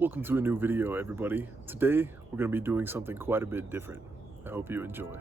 Welcome to a new video, everybody. Today, we're going to be doing something quite a bit different. I hope you enjoy.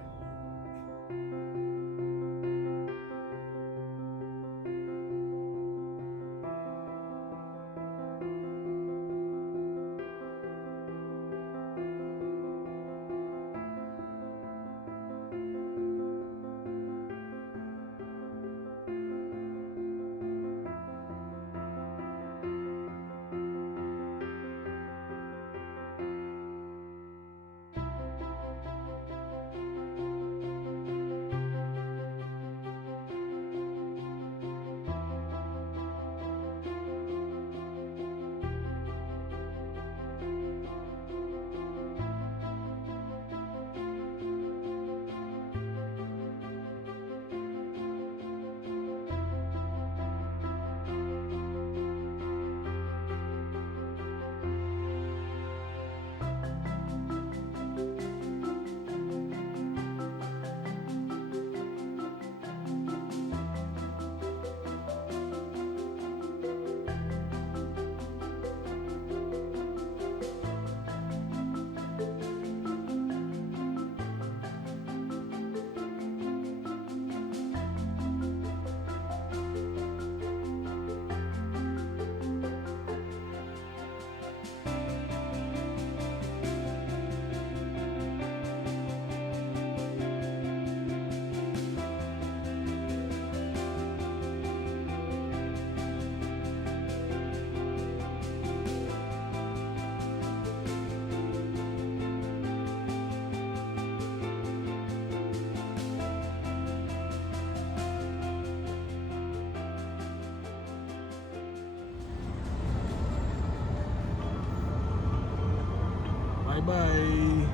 Bye-bye.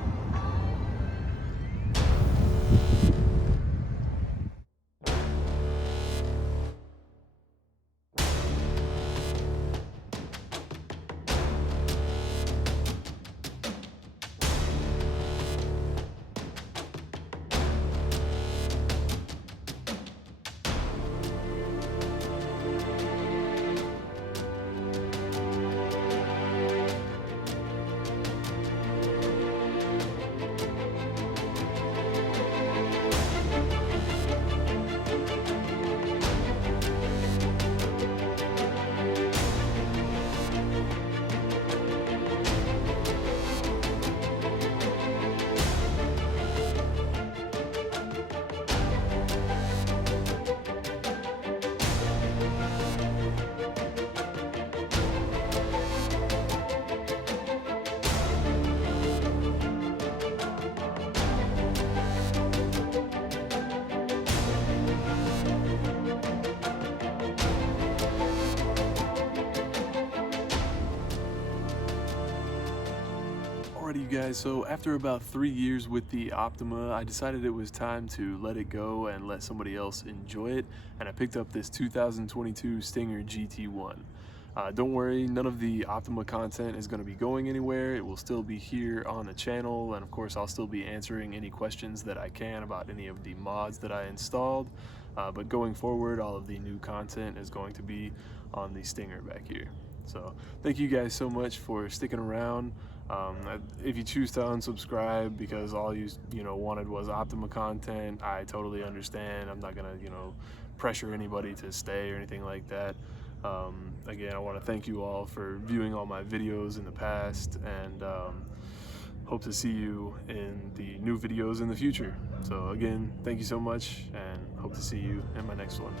Alrighty, you guys, so after about 3 years with the Optima, I decided it was time to let it go and let somebody else enjoy it, and I picked up this 2022 Stinger GT1. Don't worry, none of the Optima content is going to be going anywhere. It will still be here on the channel, and of course I'll still be answering any questions that I can about any of the mods that I installed, but going forward all of the new content is going to be on the Stinger back here. So thank you guys so much for sticking around. If you choose to unsubscribe because all you wanted was Optima content, I totally understand. I'm not gonna pressure anybody to stay or anything like that. Again, I want to thank you all for viewing all my videos in the past, and hope to see you in the new videos in the future. So again, thank you so much, and hope to see you in my next one.